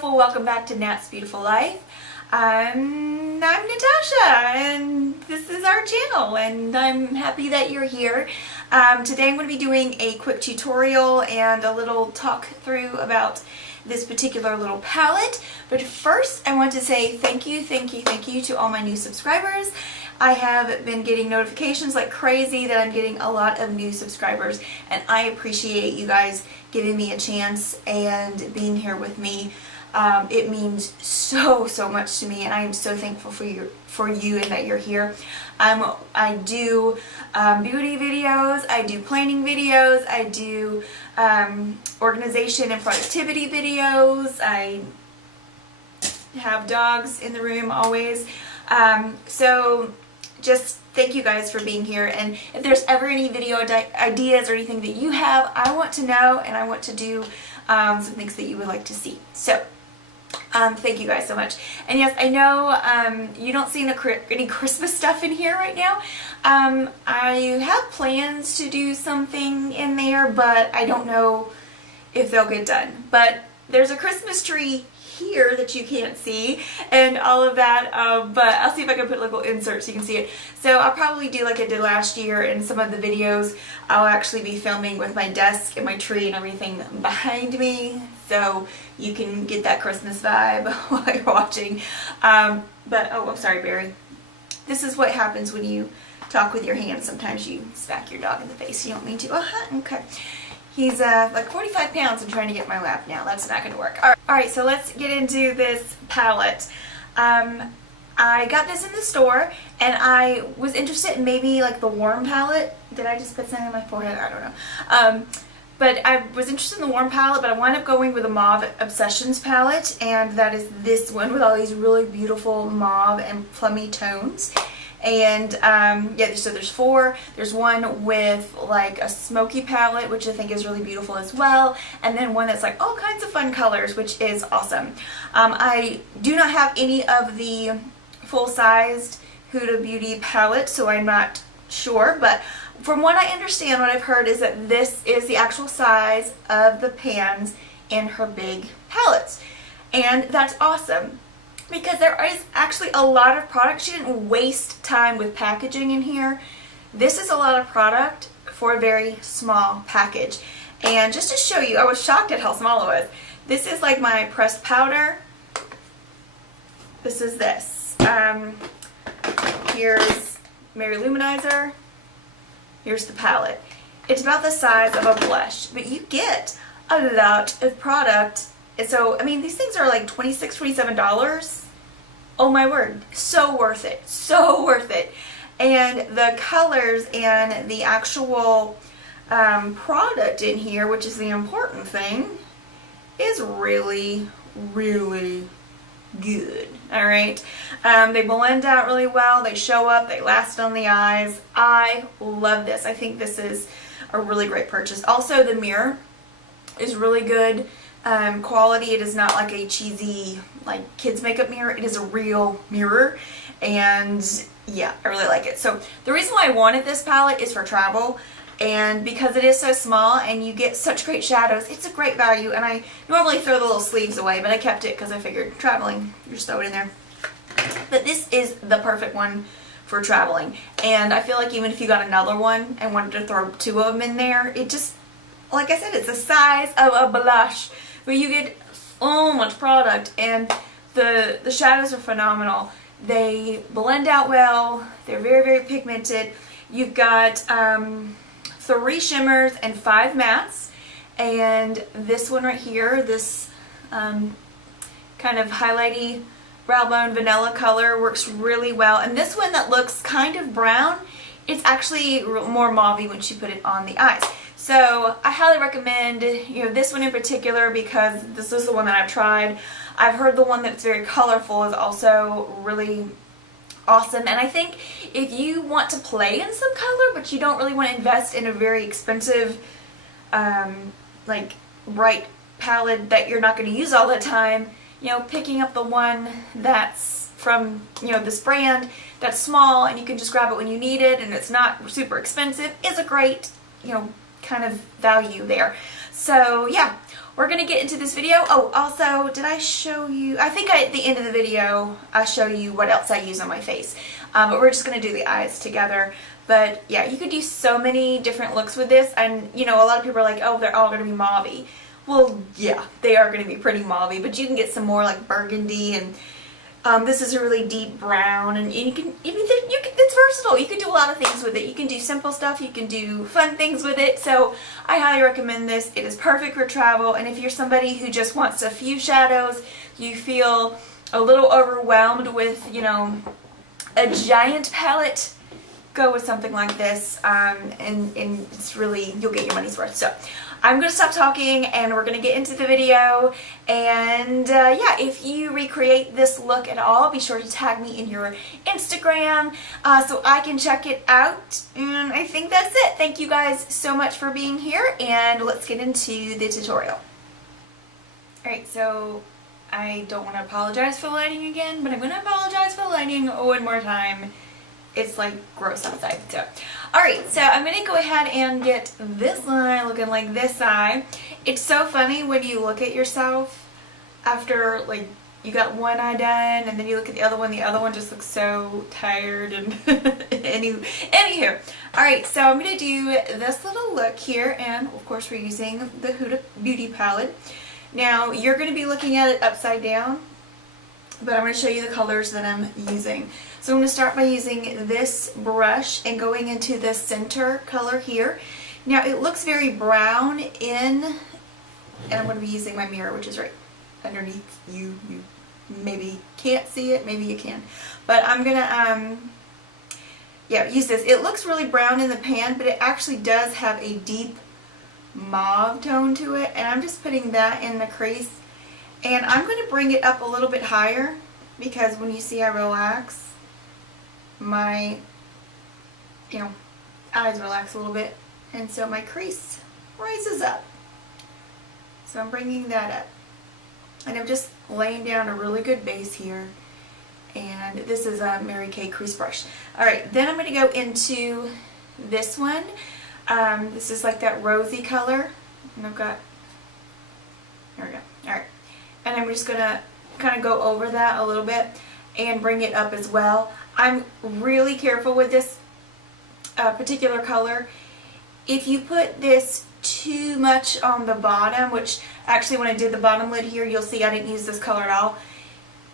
beautiful. Welcome back to Nat's Beautiful Life. I'm Natasha and this is our channel and I'm happy that you're here. Today I'm going to be doing a quick tutorial and a little talk through about this particular little palette. But first I want to say thank you to all my new subscribers. I have been getting notifications like crazy that I'm getting a lot of new subscribers, and I appreciate you guys giving me a chance and being here with me. It means so much to me, and I am so thankful for you and that you're here. I do beauty videos, I do planning videos, I do organization and productivity videos, I have dogs in the room always. So just thank you guys for being here, and if there's ever any video ideas or anything that you have, I want to know, and I want to do some things that you would like to see. So thank you guys so much. And yes, I know you don't see any Christmas stuff in here right now. I have plans to do something in there, but I don't know if they'll get done. But there's a Christmas tree here that you can't see and all of that, but I'll see if I can put little inserts so you can see it. So I'll probably do like I did last year in some of the videos. I'll actually be filming with my desk and my tree and everything behind me, so you can get that Christmas vibe while you're watching. But oh, I'm sorry, Barry. This is what happens when you talk with your hands. Sometimes you smack your dog in the face. You don't mean to. Okay. He's like 45 pounds and trying to get my lap now. That's not going to work. Alright, so let's get into this palette. I got this in the store and I was interested in maybe like the warm palette. Did I just put something on my forehead? I don't know. But I was interested in the warm palette, but I wound up going with a Mauve Obsessions palette, and that is this one with all these really beautiful mauve and plummy tones. And yeah, so there's four. There's one with like a smoky palette, which I think is really beautiful as well, and then one that's like all kinds of fun colors, which is awesome. I do not have any of the full-sized Huda Beauty palette, so I'm not sure, but from what I understand, what I've heard is that this is the actual size of the pans in her big palettes, and that's awesome. Because there is actually a lot of product. She didn't waste time with packaging in here. This is a lot of product for a very small package. And just to show you, I was shocked at how small it was. This is like my pressed powder. This is this. Here's Mary Luminizer. Here's the palette. It's about the size of a blush, but you get a lot of product. And so, I mean, these things are like $26, $27. Oh my word, so worth it, so worth it. And the colors and the actual product in here, which is the important thing, is really good. Alright, they blend out really well, they show up, they last on the eyes. I love this. I think this is a really great purchase. Also, the mirror is really good quality. It is not like a cheesy like kids makeup mirror. It is a real mirror, and yeah, I really like it. So the reason why I wanted this palette is for travel, and because it is so small and you get such great shadows, it's a great value. And I normally throw the little sleeves away, but I kept it because I figured traveling, you just throw it in there. But this is the perfect one for traveling, and I feel like even if you got another one and wanted to throw two of them in there, it just, like I said, it's the size of a blush, but you get so much product, and the shadows are phenomenal. They blend out well. They're very pigmented. You've got 3 shimmers and 5 mattes, and this one right here, this kind of highlighty brow bone vanilla color works really well. And this one that looks kind of brown, it's actually more mauvey when she put it on the eyes. So I highly recommend, you know, this one in particular, because this is the one that I've tried. I've heard the one that's very colorful is also really awesome. And I think if you want to play in some color, but you don't really want to invest in a very expensive, like bright palette that you're not going to use all the time, you know, picking up the one that's from, you know, this brand that's small and you can just grab it when you need it and it's not super expensive is a great, you know, kind of value there. So yeah, we're gonna get into this video. Oh, also, did I show you? I think at the end of the video, I'll show you what else I use on my face. But we're just gonna do the eyes together. But yeah, you could do so many different looks with this, and you know, a lot of people are like, oh, they're all gonna be mauve-y. Well, yeah, they are gonna be pretty mauve-y, but you can get some more like burgundy, and this is a really deep brown, and you can it's versatile. You can do a lot of things with it. You can do simple stuff, you can do fun things with it. So I highly recommend this. It is perfect for travel, and if you're somebody who just wants a few shadows, you feel a little overwhelmed with, you know, a giant palette, go with something like this, and it's really, you'll get your money's worth. So I'm going to stop talking and we're going to get into the video. And yeah, if you recreate this look at all, be sure to tag me in your Instagram so I can check it out. And I think that's it. Thank you guys so much for being here, and let's get into the tutorial. Alright, so I don't want to apologize for the lighting again, but I'm going to apologize for the lighting one more time. It's like gross outside. So, alright, so I'm going to go ahead and get this eye looking like this eye. It's so funny when you look at yourself after, like, you got one eye done and then you look at the other one just looks so tired and anywho. Alright, so I'm going to do this little look here, and of course we're using the HudaBeauty palette. Now, you're going to be looking at it upside down, but I'm going to show you the colors that I'm using. So I'm going to start by using this brush and going into the center color here. Now it looks very brown in, and I'm going to be using my mirror, which is right underneath you. You maybe can't see it, maybe you can. But I'm going to yeah, use this. It looks really brown in the pan, but it actually does have a deep mauve tone to it, and I'm just putting that in the crease. And I'm going to bring it up a little bit higher because when you see I relax, my, you know, eyes relax a little bit, and so my crease rises up. So I'm bringing that up, and I'm just laying down a really good base here, and this is a Mary Kay crease brush. Alright, then I'm going to go into this one. This is like that rosy color, and I've got, there we go. Alright, and I'm just going to kind of go over that a little bit and bring it up as well. I'm really careful with this particular color. If you put this too much on the bottom, which actually when I did the bottom lid here, you'll see I didn't use this color at all.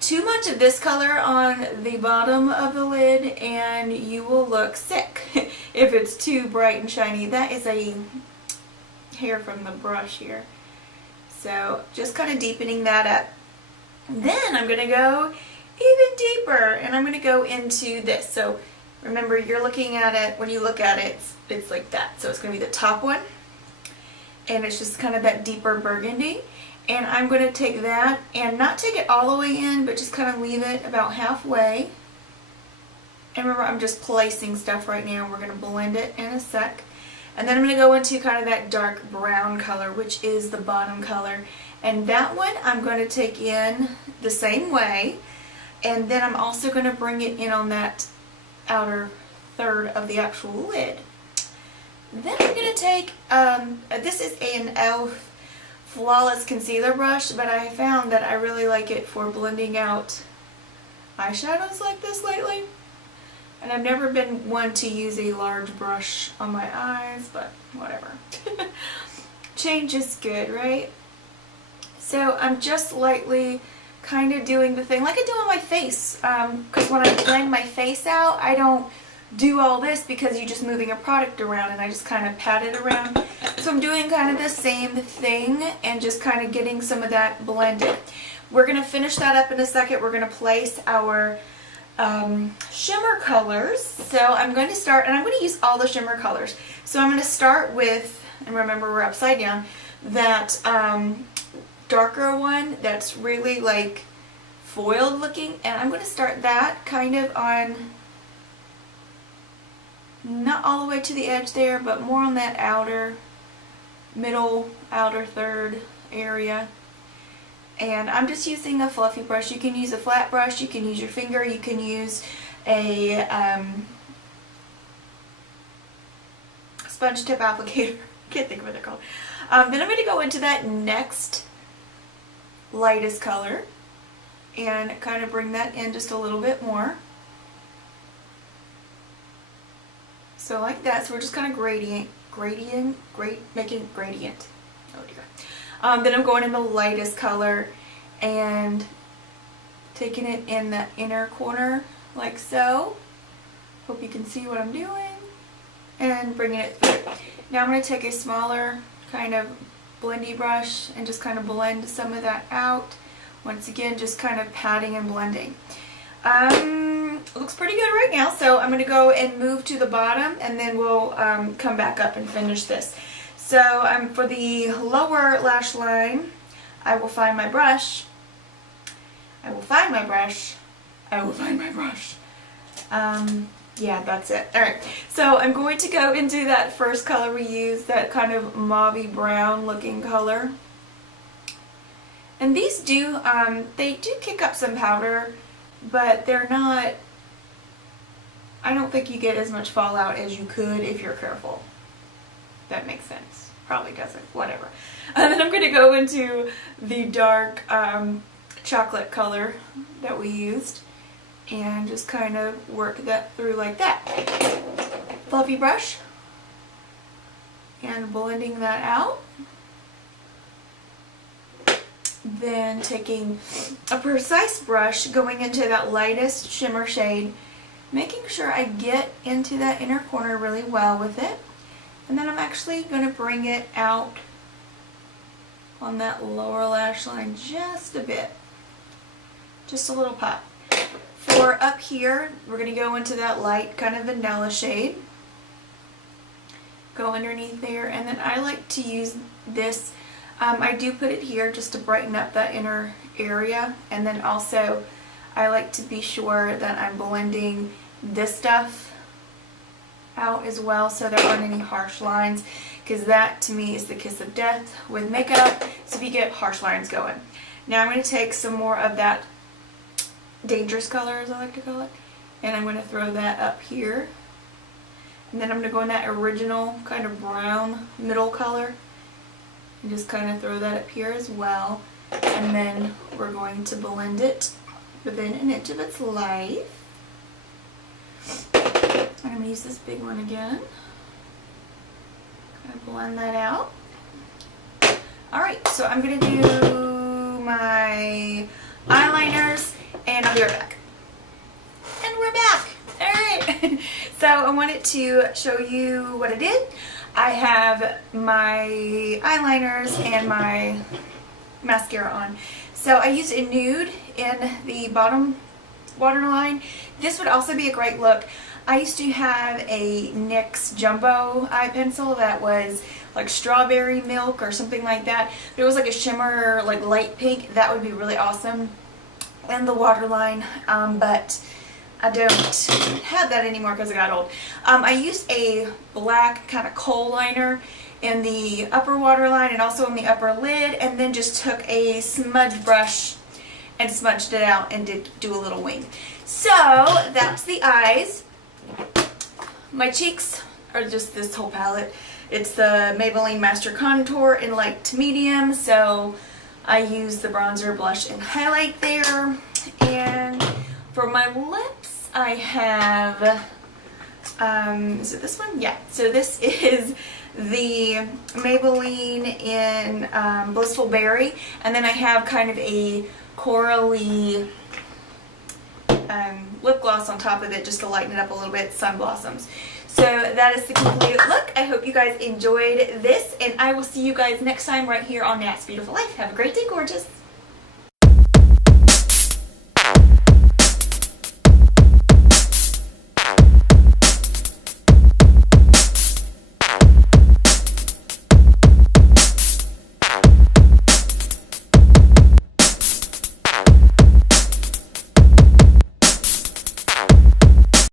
Too much of this color on the bottom of the lid and you will look sick if it's too bright and shiny. That is a hair from the brush here. So just kind of deepening that up. Then I'm going to go even deeper, and I'm going to go into this. So remember, you're looking at it, when you look at it, it's like that. So it's going to be the top one, and it's just kind of that deeper burgundy. And I'm going to take that and not take it all the way in, but just kind of leave it about halfway. And remember, I'm just placing stuff right now. We're going to blend it in a sec. And then I'm going to go into kind of that dark brown color, which is the bottom color. And that one I'm going to take in the same way. And then I'm also going to bring it in on that outer third of the actual lid. Then I'm going to take, this is an e.l.f. Flawless Concealer brush, but I found that I really like it for blending out eyeshadows like this lately. And I've never been one to use a large brush on my eyes, but whatever. Change is good, right? So I'm just lightly kind of doing the thing like I do on my face, because when I blend my face out, I don't do all this because you're just moving a product around, and I just kind of pat it around. So I'm doing kind of the same thing and just kind of getting some of that blended. We're going to finish that up in a second. We're going to place our shimmer colors. So I'm going to start, and I'm going to use all the shimmer colors. So I'm going to start with, and remember we're upside down, that darker one that's really like foiled looking, and I'm going to start that kind of on, not all the way to the edge there, but more on that middle outer third area. And I'm just using a fluffy brush. You can use a flat brush, you can use your finger, you can use a sponge tip applicator. Can't think of what they're called. Then I'm going to go into that next lightest color and kind of bring that in just a little bit more. So like that. So we're just kind of making gradient. Oh dear. Then I'm going in the lightest color and taking it in the inner corner like so. Hope you can see what I'm doing. And bringing it through. Now I'm going to take a smaller kind of blendy brush and just kind of blend some of that out. Once again, just kind of patting and blending. It looks pretty good right now, so I'm going to go and move to the bottom and then we'll come back up and finish this. So for the lower lash line, I will find my brush. Yeah, that's it. Alright, so I'm going to go into that first color we used, that kind of mauve brown looking color. And these do, they do kick up some powder, but they're not, I don't think you get as much fallout as you could if you're careful. That makes sense. Probably doesn't. Whatever. And then I'm going to go into the dark chocolate color that we used and just kind of work that through like that. Fluffy brush and blending that out. Then taking a precise brush, going into that lightest shimmer shade, making sure I get into that inner corner really well with it. And then I'm actually going to bring it out on that lower lash line just a bit. Just a little pop. For up here, we're going to go into that light kind of vanilla shade. Go underneath there, and then I like to use this. I do put it here just to brighten up that inner area, and then also I like to be sure that I'm blending this stuff out as well so there aren't any harsh lines, because that to me is the kiss of death with makeup, so if you get harsh lines going. Now I'm going to take some more of that dangerous color, as I like to call it, and I'm going to throw that up here, and then I'm going to go in that original kind of brown middle color and just kind of throw that up here as well, and then we're going to blend it within an inch of its life. I'm going to use this big one again. Kind of blend that out. Alright, so I'm going to do my eyeliners and I'll be right back. And we're back! Alright! So I wanted to show you what I did. I have my eyeliners and my mascara on. So I used a nude in the bottom waterline. This would also be a great look. I used to have a NYX Jumbo eye pencil that was like strawberry milk or something like that. But it was like a shimmer, like light pink. That would be really awesome in the waterline, but I don't have that anymore because I got old. I used a black kind of kohl liner in the upper waterline and also in the upper lid, and then just took a smudge brush and smudged it out and did do a little wing. So that's the eyes. My cheeks are just this whole palette. It's the Maybelline Master Contour in light to medium, so I use the bronzer, blush, and highlight there. And for my lips, I have, is it this one? Yeah, so this is the Maybelline in Blissful Berry, and then I have kind of a corally lip gloss on top of it just to lighten it up a little bit, Sun Blossoms. So that is the completed look. I hope you guys enjoyed this, and I will see you guys next time right here on Nat's Beautiful Life. Have a great day, gorgeous.